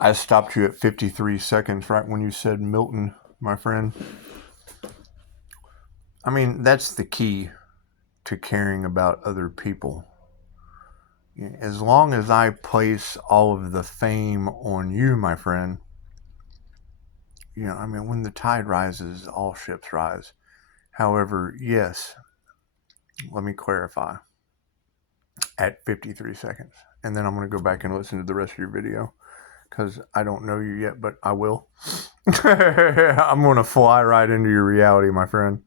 I stopped you at 53 seconds right when you said Milton, my friend. I mean, that's the key to caring about other people. As long as I place all of the fame on you, my friend, I mean, when the tide rises, all ships rise. However, yes, let me clarify at 53 seconds. And then I'm going to go back and listen to the rest of your video because I don't know you yet, but I will. I'm going to fly right into your reality, my friend.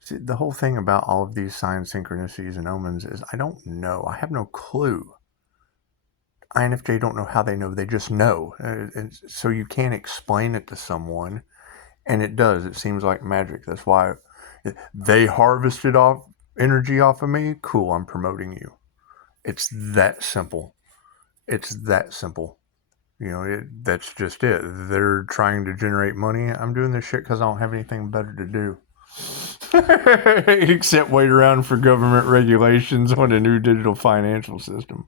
See, the whole thing about all of these signs, synchronicities, and omens is I don't know. I have no clue. INFJ don't know how they know. They just know. So you can't explain it to someone. And it does. It seems like magic. That's why they harvested off energy off of me. Cool, I'm promoting you. It's that simple. It's that simple. That's just it. They're trying to generate money. I'm doing this shit because I don't have anything better to do. Except wait around for government regulations on a new digital financial system.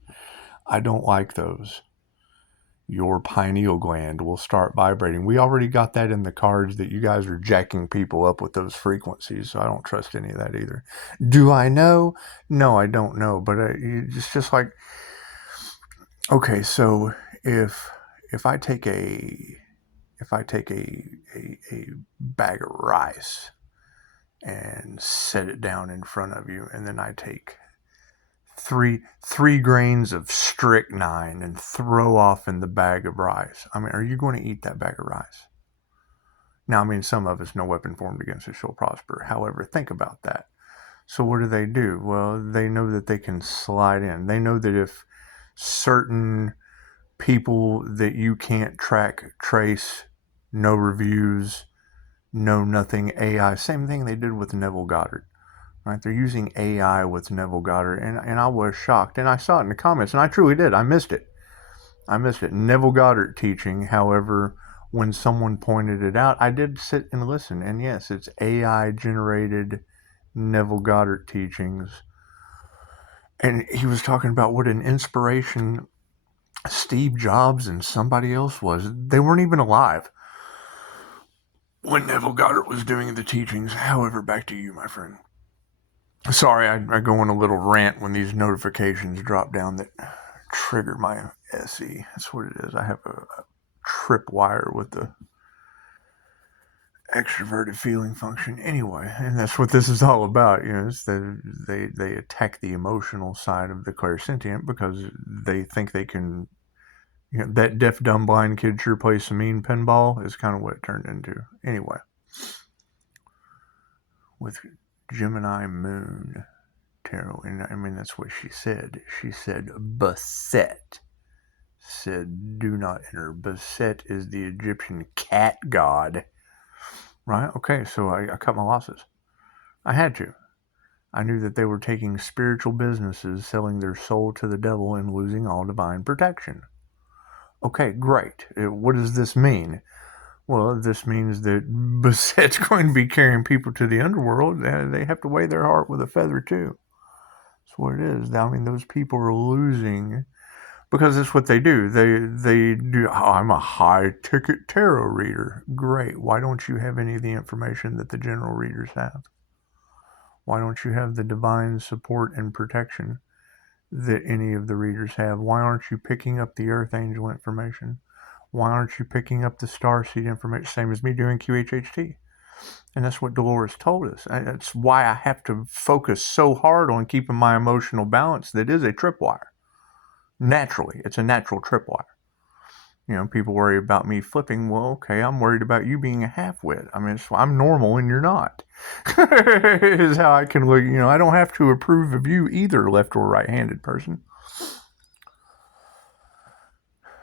I don't like those. Your pineal gland will start vibrating. We already got that in the cards that you guys are jacking people up with those frequencies, so I don't trust any of that either. Do I know? No, I don't know. But it's just like, okay, so if I take a bag of rice and set it down in front of you, and then I take three grains of strychnine and throw off in the bag of rice. I mean, are you going to eat that bag of rice? Now, I mean, some of us, no weapon formed against us shall prosper. However, think about that. So what do? Well, they know that they can slide in. They know that if certain people that you can't track, trace, no reviews, no nothing, AI, same thing they did with Neville Goddard. Right? They're using AI with Neville Goddard, and I was shocked. And I saw it in the comments, and I truly did. I missed it. Neville Goddard teaching, however, when someone pointed it out, I did sit and listen. And yes, it's AI-generated Neville Goddard teachings. And he was talking about what an inspiration Steve Jobs and somebody else was. They weren't even alive when Neville Goddard was doing the teachings. However, back to you, my friend. Sorry, I go on a little rant when these notifications drop down that trigger my SE. That's what it is. I have a tripwire with the extroverted feeling function anyway, and that's what this is all about. It's they attack the emotional side of the clairsentient because they think they can. That deaf, dumb, blind kid sure plays some mean pinball is kind of what it turned into. Anyway, with Gemini Moon Tarot, and I mean that's what she said. She said Basset said do not enter. Basset is the Egyptian cat god. Right? Okay, so I cut my losses. I had to. I knew that they were taking spiritual businesses, selling their soul to the devil, and losing all divine protection. Okay, great. What does this mean? Well, this means that Basset's going to be carrying people to the underworld. They have to weigh their heart with a feather, too. That's what it is. I mean, those people are losing because that's what they do. They do. Oh, I'm a high ticket tarot reader. Great. Why don't you have any of the information that the general readers have? Why don't you have the divine support and protection that any of the readers have? Why aren't you picking up the earth angel information? Why aren't you picking up the starseed information? Same as me doing QHHT. And that's what Dolores told us. And that's why I have to focus so hard on keeping my emotional balance. That is a tripwire. Naturally, it's a natural tripwire. People worry about me flipping. Well, okay, I'm worried about you being a half-wit. I mean, I'm normal and you're not. Is how I can look. I don't have to approve of you either, left or right-handed person.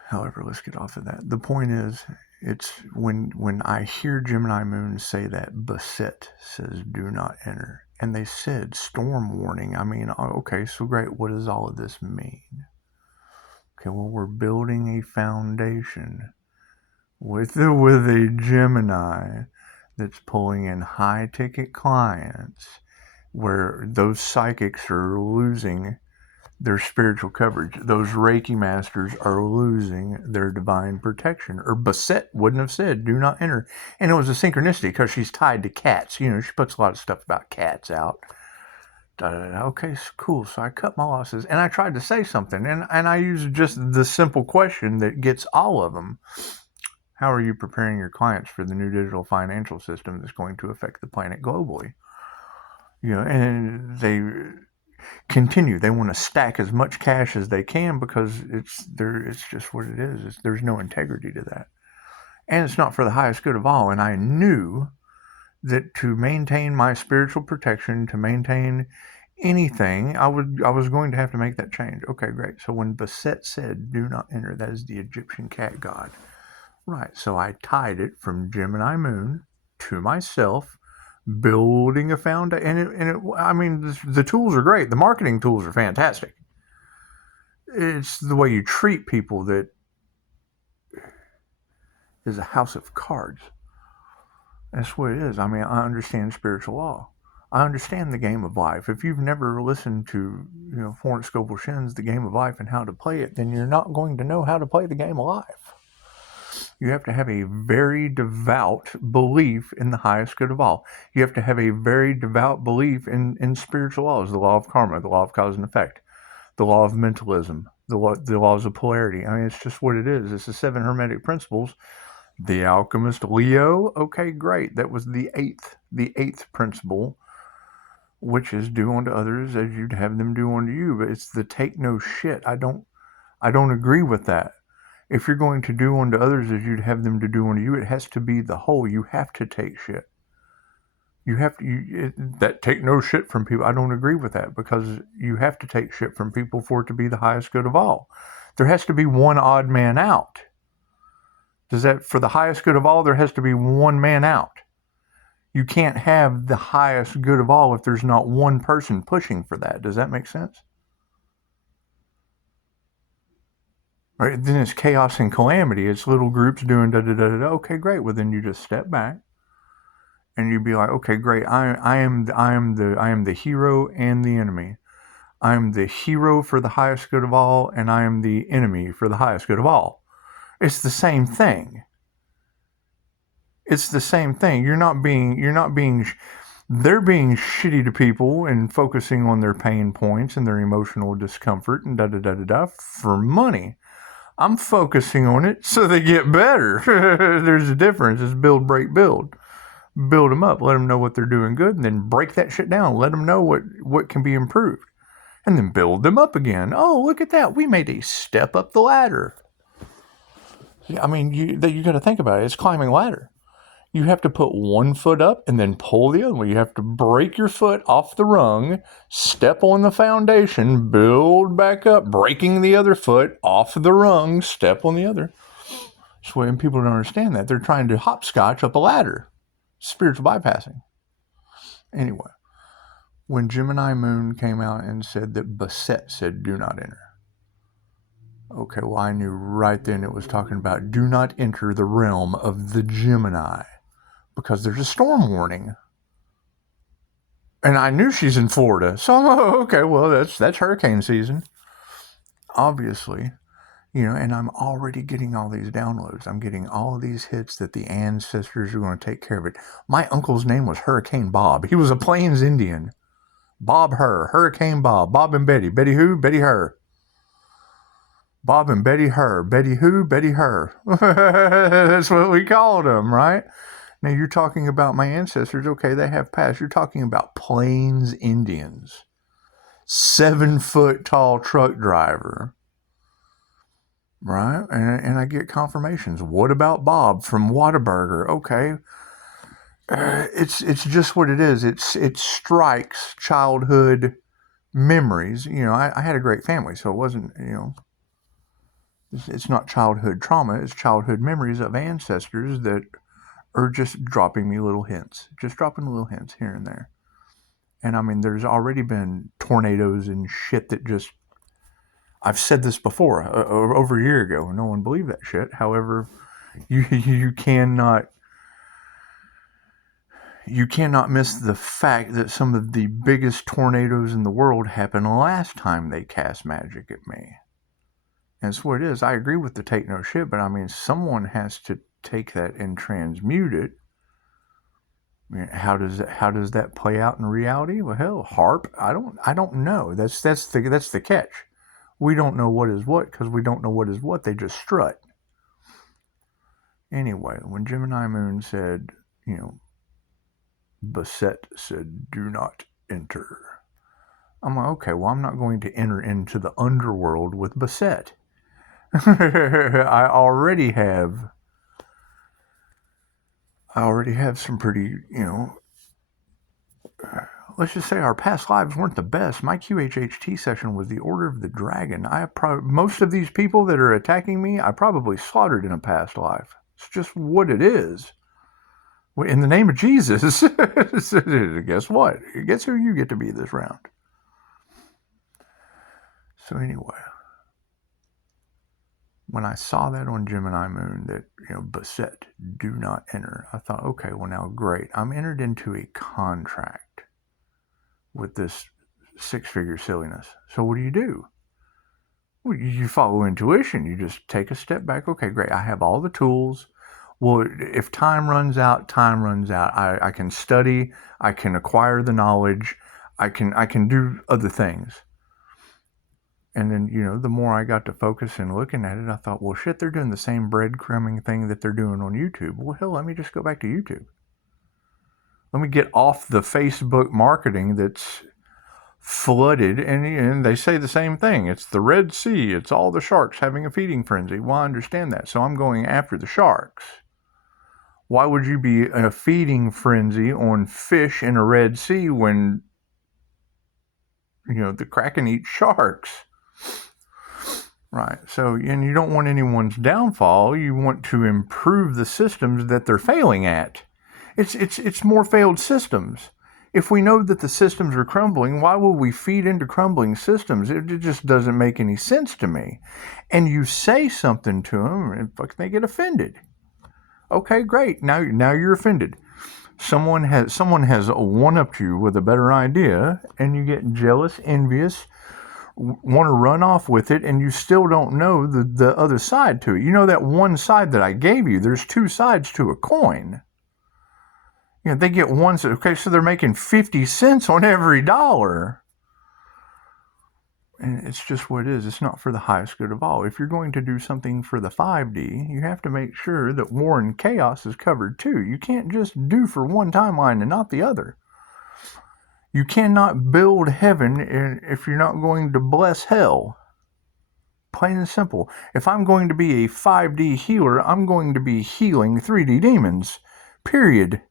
However, let's get off of that. The point is, it's when I hear Gemini Moon say that, Basset says, do not enter. And they said storm warning. I mean, okay, so great. What does all of this mean? Okay, well, we're building a foundation with a Gemini that's pulling in high-ticket clients where those psychics are losing their spiritual coverage. Those Reiki masters are losing their divine protection. Or Bassett wouldn't have said, do not enter. And it was a synchronicity because she's tied to cats. You know, she puts a lot of stuff about cats out. Okay, cool. So I cut my losses and I tried to say something. And I used just the simple question that gets all of them. How are you preparing your clients for the new digital financial system that's going to affect the planet globally? You know, and they continue. They want to stack as much cash as they can because it's just what it is. There's no integrity to that, and it's not for the highest good of all. And I knew that to maintain my spiritual protection, to maintain anything, I was going to have to make that change. Okay, great. So when Bassett said, "Do not enter," that is the Egyptian cat god, right? So I tied it from Gemini Moon to myself, building a foundation. I mean, the tools are great. The marketing tools are fantastic. It's the way you treat people that is a house of cards. That's what it is. I mean, I understand spiritual law. I understand the game of life. If you've never listened to, Florence Scovel Shinn's The Game of Life and how to play it, then you're not going to know how to play the game of life. You have to have a very devout belief in the highest good of all. You have to have a very devout belief in spiritual laws, the law of karma, the law of cause and effect, the law of mentalism, the laws of polarity. I mean, it's just what it is. It's the 7 Hermetic principles. The Alchemist Leo, okay, great. That was the eighth principle, which is do unto others as you'd have them do unto you. But it's the take no shit. I don't agree with that. If you're going to do unto others as you'd have them to do unto you, it has to be the whole. You have to take shit. You have to that take no shit from people. I don't agree with that because you have to take shit from people for it to be the highest good of all. There has to be one odd man out. Does that, for the highest good of all, there has to be one man out. You can't have the highest good of all if there's not one person pushing for that. Does that make sense? Right? Then it's chaos and calamity. It's little groups doing da da da da. Okay, great. Well, then you just step back and you'd be like, okay, great. I am the hero and the enemy. I am the hero for the highest good of all, and I am the enemy for the highest good of all. It's the same thing. It's the same thing. They're being shitty to people and focusing on their pain points and their emotional discomfort and da da da da da for money. I'm focusing on it so they get better. There's a difference. It's build, break, build. Build them up. Let them know what they're doing good, and then break that shit down. Let them know what can be improved, and then build them up again. Oh, look at that. We made a step up the ladder. I mean, you got to think about it. It's climbing a ladder. You have to put one foot up and then pull the other one. You have to break your foot off the rung, step on the foundation, build back up, breaking the other foot off the rung, step on the other. So when people don't understand that, they're trying to hopscotch up a ladder. Spiritual bypassing. Anyway, when Gemini Moon came out and said that Bassett said, do not enter. Okay, well, I knew right then it was talking about do not enter the realm of the Gemini because there's a storm warning. And I knew she's in Florida. So I'm okay, well, that's hurricane season. Obviously. And I'm already getting all these downloads. I'm getting all of these hits that the ancestors are going to take care of it. My uncle's name was Hurricane Bob. He was a Plains Indian. Bob Her, Hurricane Bob. Bob and Betty. Betty who? Betty her. Bob and Betty her. Betty who? Betty her. That's what we called them, right? Now you're talking about my ancestors. Okay, they have passed. You're talking about Plains Indians. 7-foot tall truck driver. Right? And I get confirmations. What about Bob from Whataburger? Okay. It's just what it is. It strikes childhood memories. I had a great family, so it wasn't, it's not childhood trauma. It's childhood memories of ancestors that are just dropping me little hints. Just dropping little hints here and there. And I mean, there's already been tornadoes and shit that just... I've said this before, over a year ago. No one believed that shit. However, you cannot you cannot miss the fact that some of the biggest tornadoes in the world happened last time they cast magic at me. And that's what it is. I agree with the take no shit, but I mean, someone has to take that and transmute it. I mean, how does that play out in reality? Well, hell, harp. I don't know. That's the catch. We don't know what is what because we don't know what is what. They just strut. Anyway, when Gemini Moon said, Basset said, "Do not enter." I'm like, okay, well, I'm not going to enter into the underworld with Basset. I already have some pretty, let's just say our past lives weren't the best. My QHHT session was the Order of the Dragon. Most of these people that are attacking me, I probably slaughtered in a past life. It's just what it is. In the name of Jesus, guess what? Guess who you get to be this round? So anyway, when I saw that on Gemini Moon that, Basset, do not enter, I thought, okay, well now great. I'm entered into a contract with this six-figure silliness. So what do? Well, you follow intuition. You just take a step back. Okay, great. I have all the tools. Well, if time runs out, time runs out. I can study. I can acquire the knowledge. I can do other things. And then, the more I got to focus and looking at it, I thought, well, shit, they're doing the same breadcrumbing thing that they're doing on YouTube. Well, hell, let me just go back to YouTube. Let me get off the Facebook marketing that's flooded, and they say the same thing. It's the Red Sea. It's all the sharks having a feeding frenzy. Well, I understand that. So I'm going after the sharks. Why would you be a feeding frenzy on fish in a Red Sea when, the Kraken eats sharks? Right. So, and you don't want anyone's downfall. You want to improve the systems that they're failing at. It's more failed systems. If we know that the systems are crumbling, why will we feed into crumbling systems? It just doesn't make any sense to me. And you say something to them, and they get offended. Okay, great. Now you're offended. Someone has one-upped you with a better idea, and you get jealous, envious, want to run off with it, and you still don't know the other side to it. You know that one side that I gave you, there's two sides to a coin. They get one side. Okay, so they're making 50 cents on every dollar. And it's just what it is. It's not for the highest good of all. If you're going to do something for the 5D, you have to make sure that war and chaos is covered too. You can't just do for one timeline and not the other. You cannot build heaven if you're not going to bless hell. Plain and simple. If I'm going to be a 5D healer, I'm going to be healing 3D demons. Period.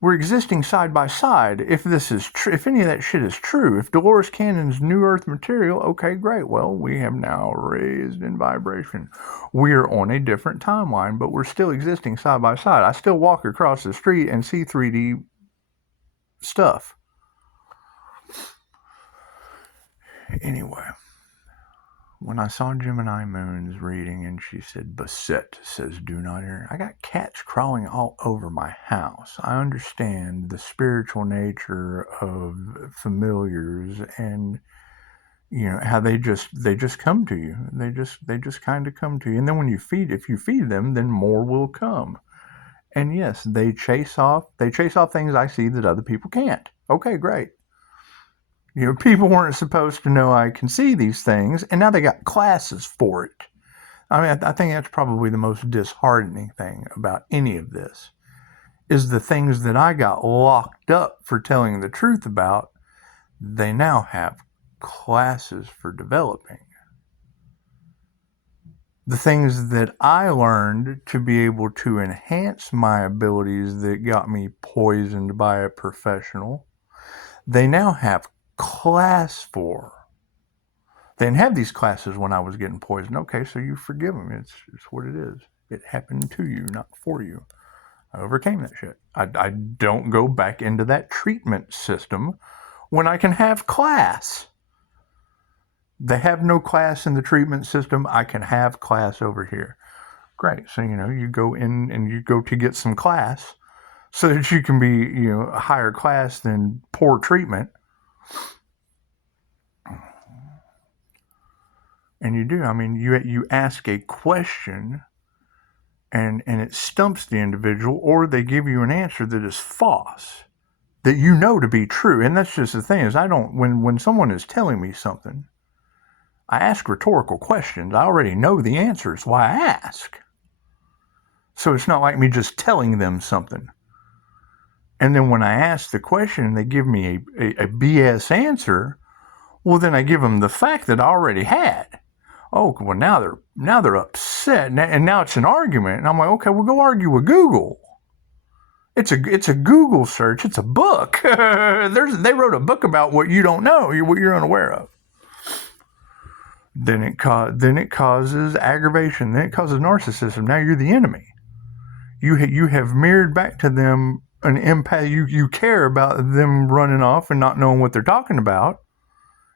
We're existing side by side. If this is if any of that shit is true, if Dolores Cannon's New Earth material, okay, great. Well, we have now raised in vibration. We're on a different timeline, but we're still existing side by side. I still walk across the street and see 3D stuff. Anyway, when I saw Gemini Moon's reading and she said, Basset says, do not enter, I got cats crawling all over my house. I understand the spiritual nature of familiars and, how they just come to you. They just kind of come to you. And then if you feed them, then more will come. And yes, they chase off things I see that other people can't. Okay, great. People weren't supposed to know I can see these things, and now they got classes for it. I mean, I think that's probably the most disheartening thing about any of this, is the things that I got locked up for telling the truth about, they now have classes for developing. The things that I learned to be able to enhance my abilities that got me poisoned by a professional, they now have class for. They didn't have these classes when I was getting poisoned. Okay, so you forgive them. It's what it is. It happened to you, not for you. I overcame that shit. I don't go back into that treatment system when I can have class. They have no class in the treatment system. I can have class over here. Great. So, you go in and you go to get some class so that you can be, a higher class than poor treatment. And you do. I mean, you ask a question and it stumps the individual, or they give you an answer that is false, that you know to be true. And that's just the thing is when someone is telling me something, I ask rhetorical questions. I already know the answers. Why I ask. So it's not like me just telling them something. And then when I ask the question and they give me a BS answer, well, then I give them the fact that I already had. Oh, well, now they're upset, and now it's an argument. And I'm like, okay, well, go argue with Google. It's a Google search. It's a book. They wrote a book about what you don't know, what you're unaware of. Then it causes aggravation. Then it causes narcissism. Now you're the enemy. You have mirrored back to them an empath. You care about them running off and not knowing what they're talking about,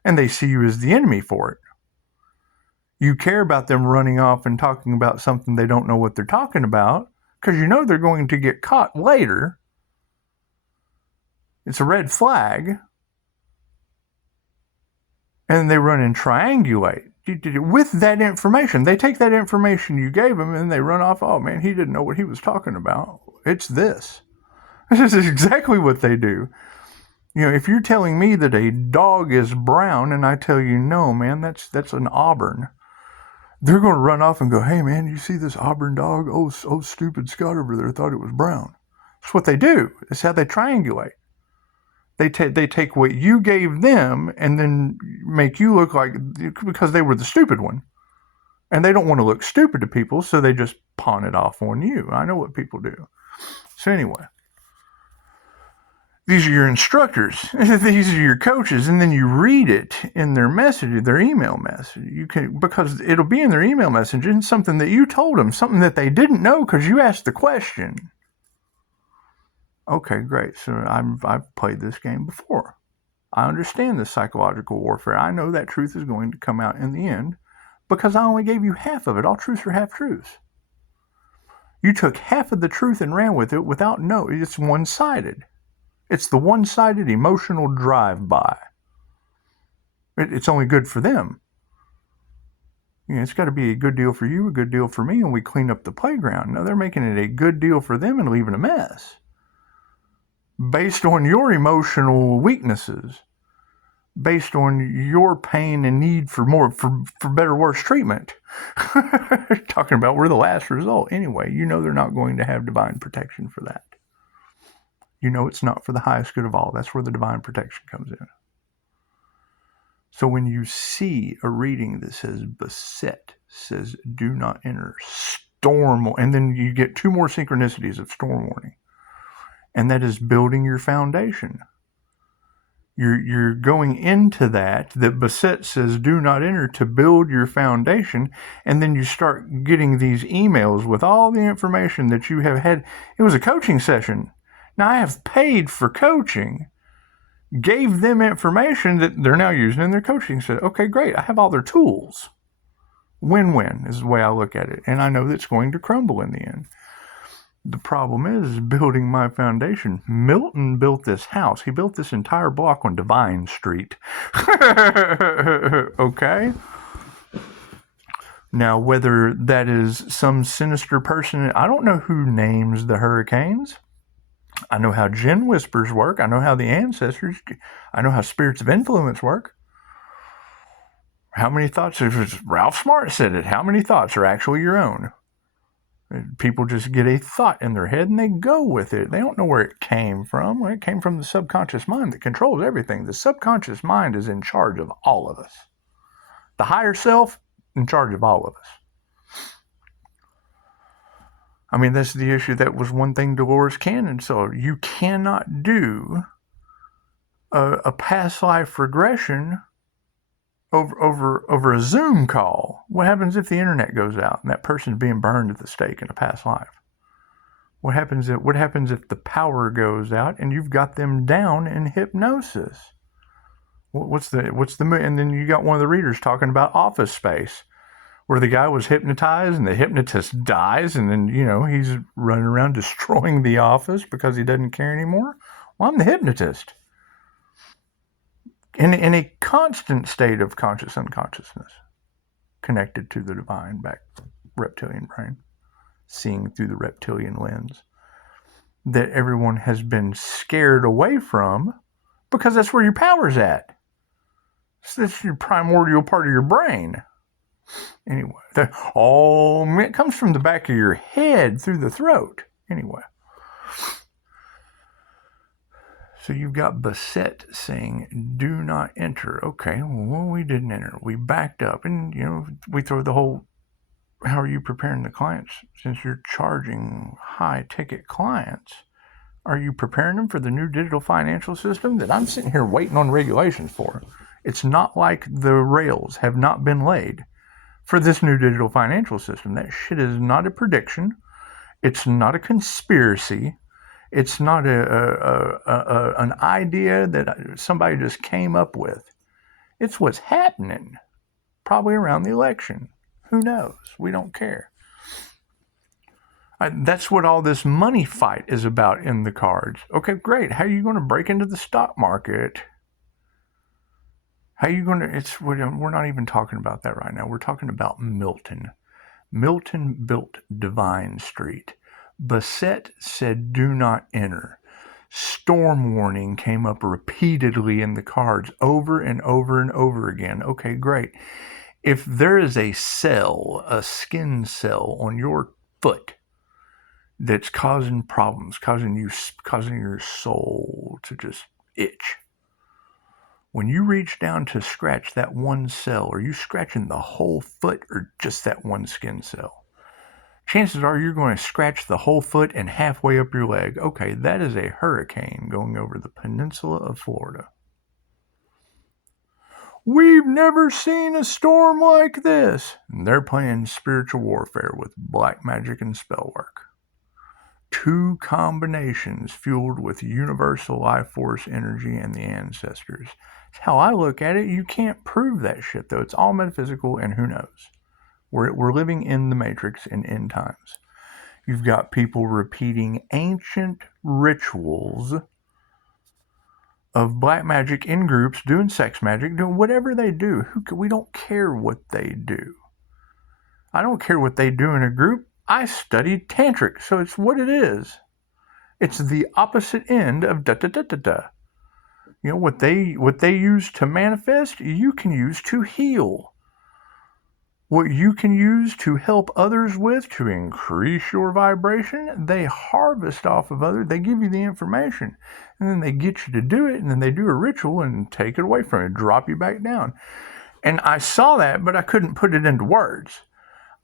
and they see you as the enemy for it. You care about them running off and talking about something they don't know what they're talking about because you know they're going to get caught later. It's a red flag. And they run and triangulate with that information. They take that information you gave them and they run off. Oh, man, he didn't know what he was talking about. It's this. This is exactly what they do. If you're telling me that a dog is brown and I tell you, no, man, that's an Auburn, they're going to run off and go, hey, man, you see this Auburn dog? Oh, stupid Scott over there thought it was brown. That's what they do. It's how they triangulate. They take what you gave them and then make you look like, because they were the stupid one. And they don't want to look stupid to people, so they just pawn it off on you. I know what people do. So anyway, these are your instructors. These are your coaches. And then you read it in their message, their email message. Because it'll be in their email message and something that you told them, something that they didn't know because you asked the question. Okay, great. So I've played this game before. I understand this psychological warfare. I know that truth is going to come out in the end because I only gave you half of it. All truths are half truths. You took half of the truth and ran with it without it's one-sided. It's the one-sided emotional drive-by. It's only good for them. It's got to be a good deal for you, a good deal for me, and we clean up the playground. No, they're making it a good deal for them and leaving a mess. Based on your emotional weaknesses, based on your pain and need for better, worse treatment. Talking about we're the last result. Anyway, they're not going to have divine protection for that. It's not for the highest good of all. That's where the divine protection comes in. So when you see a reading that says beset, says do not enter, storm, and then you get two more synchronicities of storm warning. And that is building your foundation. You're going into that beset says do not enter to build your foundation, and then you start getting these emails with all the information that you have had. It was a coaching session. Now I have paid for coaching, gave them information that they're now using in their coaching session. Okay, great. I have all their tools. Win-win is the way I look at it, and I know that's going to crumble in the end. The problem is building my foundation. Milton built this house. He built this entire block on Divine Street. Okay? Now, whether that is some sinister person, I don't know who names the hurricanes. I know how Jinn whispers work. I know how the ancestors, I know how spirits of influence work. How many thoughts, if Ralph Smart said it, how many thoughts are actually your own? People just get a thought in their head and they go with it. They don't know where it came from. Well, it came from the subconscious mind that controls everything. The subconscious mind is in charge of all of us. The higher self, in charge of all of us. I mean, that's the issue. That was one thing Dolores Cannon saw. You cannot do a past life regression over a Zoom call. What happens if the internet goes out and that person's being burned at the stake in a past life? What happens if the power goes out and you've got them down in hypnosis? What's the and then you got one of the readers talking about Office Space. where the guy was hypnotized and the hypnotist dies, and then, he's running around destroying the office because he doesn't care anymore? Well, I'm the hypnotist. In a constant state of conscious unconsciousness, connected to the divine back reptilian brain, seeing through the reptilian lens that everyone has been scared away from, because that's where your power's at. So that's your primordial part of your brain. Anyway, it comes from the back of your head through the throat. Anyway. So you've got Bassett saying, do not enter. Okay, well, we didn't enter. We backed up. And, we throw the whole, how are you preparing the clients? Since you're charging high-ticket clients, are you preparing them for the new digital financial system that I'm sitting here waiting on regulations for? It's not like the rails have not been laid for this new digital financial system. That shit is not a prediction. It's not a conspiracy. It's not an idea that somebody just came up with. It's what's happening, probably around the election. Who knows? We don't care. That's what all this money fight is about in the cards. Okay, great. How are you going to break into the stock market? How are you going to... We're not even talking about that right now. We're talking about Milton. Milton built Divine Street. Bassett said, do not enter. Storm warning came up repeatedly in the cards over and over and over again. Okay, great. If there is a cell, a skin cell on your foot that's causing problems, causing your soul to just itch, when you reach down to scratch that one cell, are you scratching the whole foot or just that one skin cell? Chances are you're going to scratch the whole foot and halfway up your leg. Okay, that is a hurricane going over the peninsula of Florida. We've never seen a storm like this. And they're playing spiritual warfare with black magic and spell work. Two combinations fueled with universal life force energy and the ancestors. That's how I look at it. You can't prove that shit, though. It's all metaphysical, and who knows? We're living in the Matrix in end times. You've got people repeating ancient rituals of black magic in groups, doing sex magic, doing whatever they do. We don't care what they do. I don't care what they do in a group. I studied tantric, so it's what it is. It's the opposite end of da-da-da-da-da. What they use to manifest, you can use to heal. What you can use to help others with, to increase your vibration, they harvest off of others. They give you the information, and then they get you to do it, and then they do a ritual and take it away from you, drop you back down. And I saw that, but I couldn't put it into words.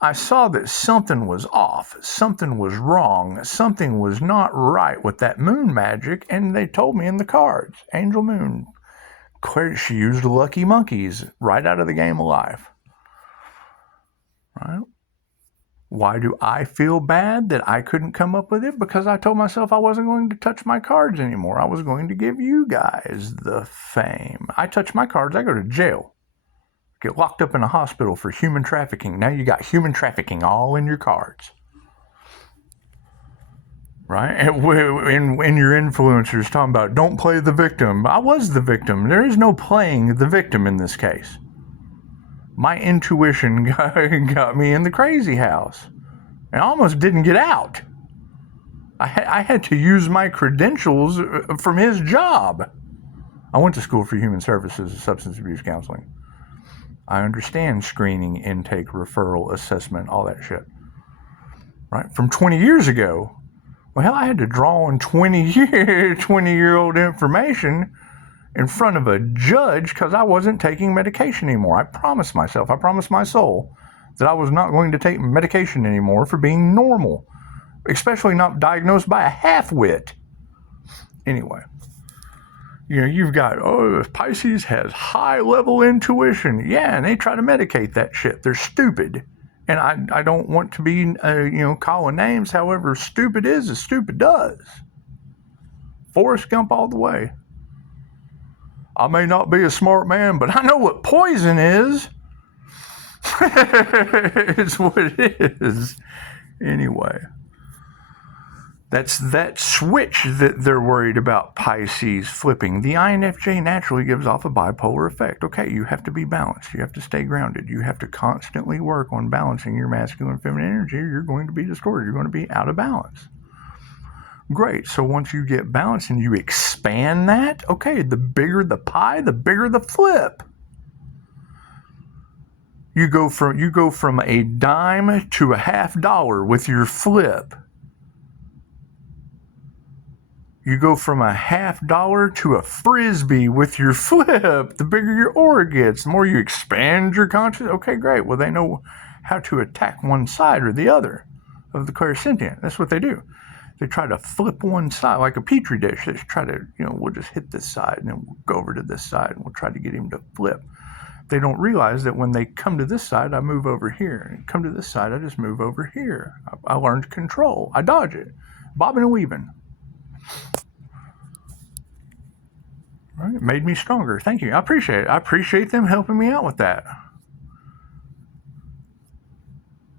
I saw that something was off, something was wrong, something was not right with that moon magic, and they told me in the cards, Angel Moon, she used lucky monkeys right out of the game of life. Right? Why do I feel bad that I couldn't come up with it? Because I told myself I wasn't going to touch my cards anymore. I was going to give you guys the fame. I touch my cards, I go to jail. Get locked up in a hospital for human trafficking. Now you got human trafficking all in your cards. Right? And when your influencers talking about don't play the victim. I was the victim. There is no playing the victim in this case. My intuition got me in the crazy house. And I almost didn't get out. I had to use my credentials from his job. I went to school for human services and substance abuse counseling. I understand screening, intake, referral, assessment, all that shit. Right? From 20 years ago. Well, hell, I had to draw on 20-year-old information in front of a judge because I wasn't taking medication anymore. I promised my soul that I was not going to take medication anymore for being normal, especially not diagnosed by a half-wit. Anyway. You've got, Pisces has high-level intuition. Yeah, and they try to medicate that shit. They're stupid. And I don't want to be, calling names. However, stupid is as stupid does. Forrest Gump all the way. I may not be a smart man, but I know what poison is. It's what it is. Anyway, that's that switch that they're worried about Pisces flipping. The INFJ naturally gives off a bipolar effect. Okay, you have to be balanced. You have to stay grounded. You have to constantly work on balancing your masculine and feminine energy, or you're going to be distorted. You're going to be out of balance. Great. So once you get balanced and you expand that, okay, the bigger the pie, the bigger the flip. You go from a dime to a $50 with your flip. You go from a $50 to a frisbee with your flip. The bigger your aura gets, the more you expand your consciousness. Okay, great. Well, they know how to attack one side or the other of the clairsentient. That's what they do. They try to flip one side like a petri dish. They try to, we'll just hit this side and then we'll go over to this side and we'll try to get him to flip. They don't realize that when they come to this side, I move over here. And come to this side, I just move over here. I learned control. I dodge it. Bobbing and weaving. Right? It made me stronger. Thank you. I appreciate it. I appreciate them helping me out with that.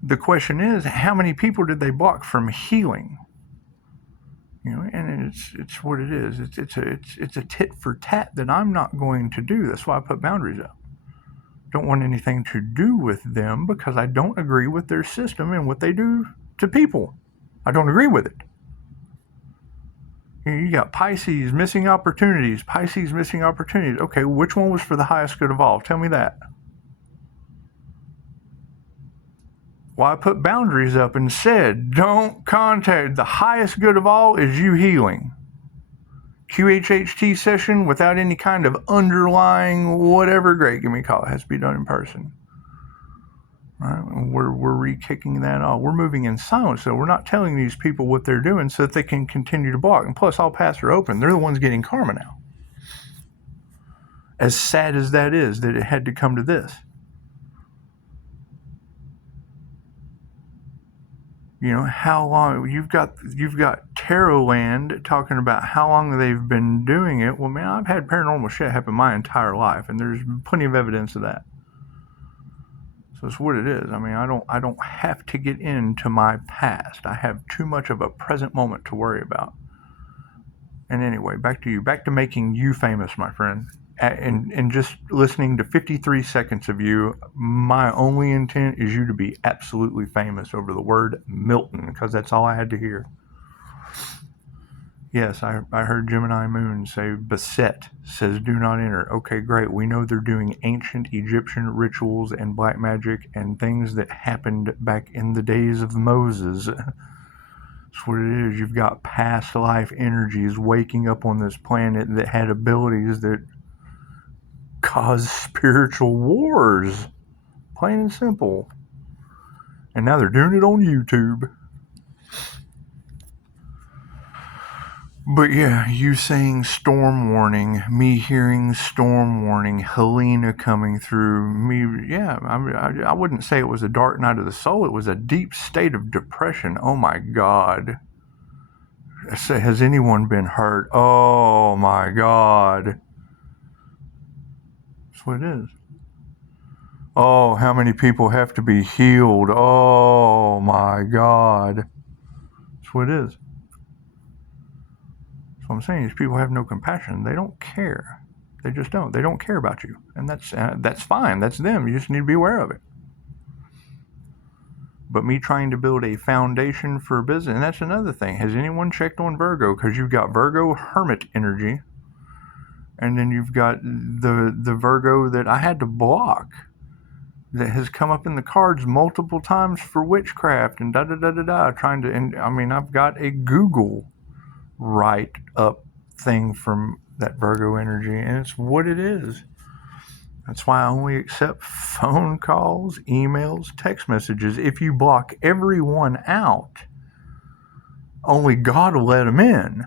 The question is, how many people did they block from healing? And it's what it is. It's a tit for tat that I'm not going to do. That's why I put boundaries up. Don't want anything to do with them because I don't agree with their system and what they do to people. I don't agree with it. You got Pisces missing opportunities. Pisces missing opportunities. Okay, which one was for the highest good of all? Tell me that. Well, I put boundaries up and said, don't contact. The highest good of all is you healing. QHHT session without any kind of underlying whatever, great, give me a call. It has to be done in person. Right? We're re-kicking that off. We're moving in silence, so we're not telling these people what they're doing so that they can continue to block. And plus, all paths are open. They're the ones getting karma now. As sad as that is, that it had to come to this. How long you've got Tarot Land talking about how long they've been doing it. Well, man, I've had paranormal shit happen my entire life, and there's plenty of evidence of that. So it's what it is. I mean, I don't have to get into my past. I have too much of a present moment to worry about. And anyway, back to you. Back to making you famous, my friend. And just listening to 53 seconds of you, my only intent is you to be absolutely famous over the word Milton, because that's all I had to hear. Yes, I heard Gemini Moon say, Beset says, do not enter. Okay, great. We know they're doing ancient Egyptian rituals and black magic and things that happened back in the days of Moses. That's what it is. You've got past life energies waking up on this planet that had abilities that cause spiritual wars, plain and simple. And now they're doing it on YouTube. But yeah, you saying storm warning, me hearing storm warning, Helena coming through, me, yeah, I wouldn't say it was a dark night of the soul. It was a deep state of depression. Oh my God. Has anyone been hurt? Oh my God. That's what it is. Oh, how many people have to be healed? Oh my God. That's what it is. That's what I'm saying. These people have no compassion. They don't care. They just don't. They don't care about you. And that's fine. That's them. You just need to be aware of it. But me trying to build a foundation for business, and that's another thing. Has anyone checked on Virgo? Because you've got Virgo hermit energy, and then you've got the Virgo that I had to block, that has come up in the cards multiple times for witchcraft and trying to, and I mean, I've got a Google write up thing from that Virgo energy, and it's what it is. That's why I only accept phone calls, emails, text messages. If you block everyone out, only God will let them in.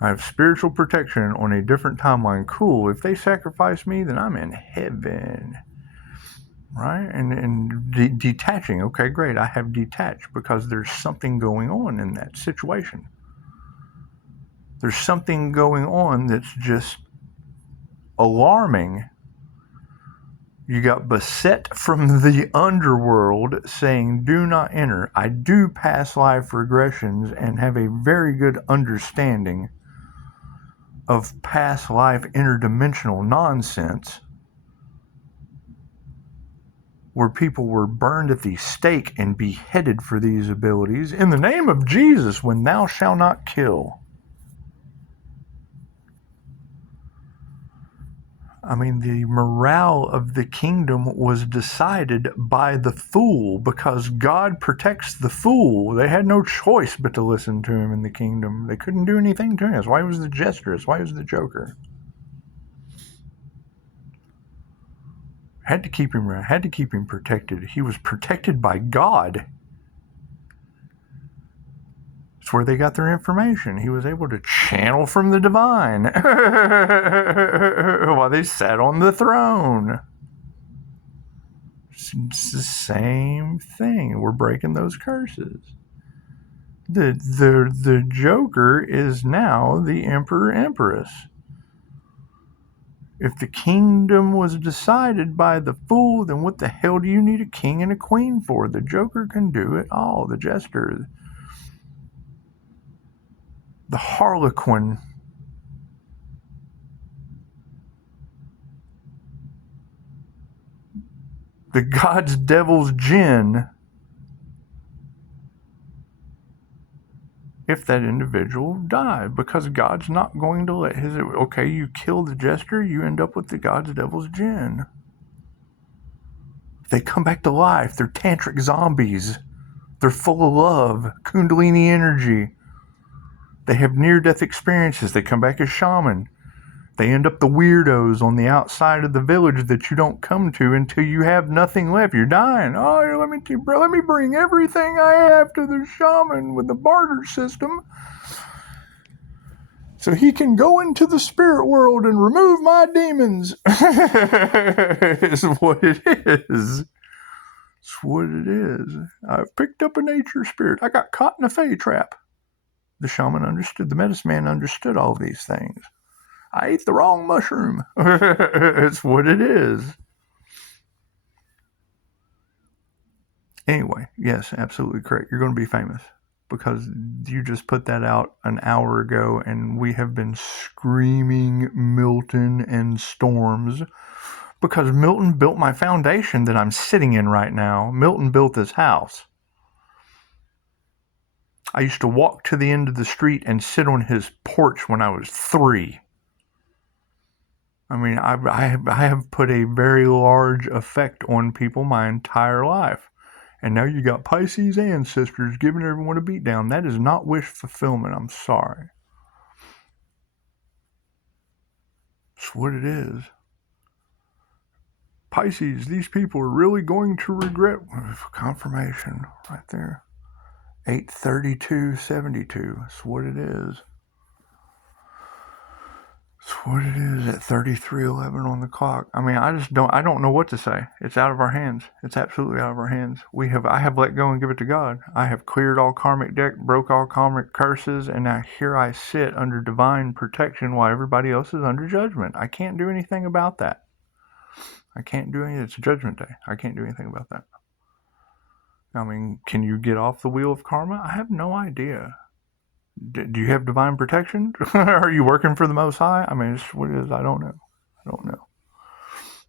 I have spiritual protection on a different timeline. Cool. If they sacrifice me, then I'm in heaven. Right? And detaching. Okay, great. I have detached because there's something going on in that situation. There's something going on that's just alarming You got beset from the underworld saying, do not enter. I do past life regressions and have a very good understanding of past life interdimensional nonsense where people were burned at the stake and beheaded for these abilities in the name of Jesus when thou shalt not kill. I mean, the morale of the kingdom was decided by the fool because God protects the fool. They had no choice but to listen to him in the kingdom. They couldn't do anything to him. That's why he was the jester. That's why he was the joker. Had to keep him protected. He was protected by God. It's where they got their information. He was able to channel from the divine while they sat on the throne. It's the same thing. We're breaking those curses. The Joker is now the Emperor Empress. If the kingdom was decided by the fool, then what the hell do you need a king and a queen for? The Joker can do it all. The jester, the harlequin, the God's devil's djinn, if that individual died, because God's not going to let his, okay, you kill the jester, you end up with the God's devil's djinn. They come back to life. They're tantric zombies. They're full of love, kundalini energy. They have near-death experiences. They come back as shaman. They end up the weirdos on the outside of the village that you don't come to until you have nothing left. You're dying. Oh, let me bring everything I have to the shaman with the barter system so he can go into the spirit world and remove my demons. Is what it is. It's what it is. I've picked up a nature spirit. I got caught in a fey trap. The shaman understood. The medicine man understood all these things. I ate the wrong mushroom. It's what it is. Anyway, yes, absolutely correct. You're going to be famous because you just put that out an hour ago and we have been screaming Milton and storms because Milton built my foundation that I'm sitting in right now. Milton built this house. I used to walk to the end of the street and sit on his porch when I was 3. I mean, I have put a very large effect on people my entire life. And now you got Pisces ancestors giving everyone a beatdown. That is not wish fulfillment. I'm sorry. It's what it is. Pisces, these people are really going to regret confirmation right there. 8/32/72. It's what it is. It's what it is at 33:11 on the clock. I mean, I don't know what to say. It's out of our hands. It's absolutely out of our hands. I have let go and give it to God. I have cleared all karmic debt, broke all karmic curses, and now here I sit under divine protection while everybody else is under judgment. I can't do anything about that. I can't do anything. It's Judgment Day. I can't do anything about that. I mean, can you get off the wheel of karma? I have no idea. Do you have divine protection? Are you working for the Most High? I mean, it's what it is. I don't know.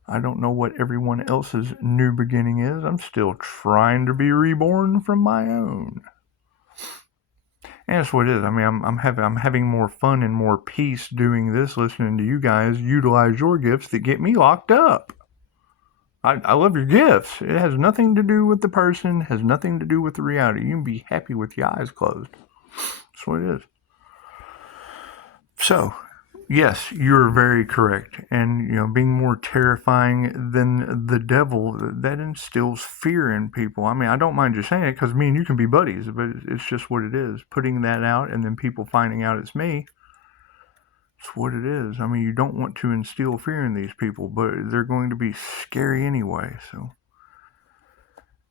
I don't know what everyone else's new beginning is. I'm still trying to be reborn from my own. And that's what it is. I mean, I'm having more fun and more peace doing this, listening to you guys utilize your gifts that get me locked up. I love your gifts. It has nothing to do with the person, has nothing to do with the reality. You can be happy with your eyes closed. That's what it is. So, yes, you're very correct. And, being more terrifying than the devil, that instills fear in people. I mean, I don't mind you saying it because me and you can be buddies, but it's just what it is. Putting that out and then people finding out it's me, it's what it is. I mean, you don't want to instill fear in these people, but they're going to be scary anyway. So,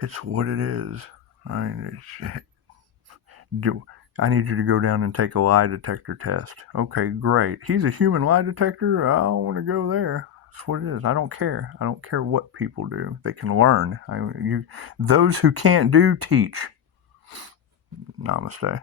it's what it is. I mean, I need you to go down and take a lie detector test. Okay, great. He's a human lie detector? I don't want to go there. That's what it is. I don't care. I don't care what people do. They can learn. Those who can't do, teach. Namaste.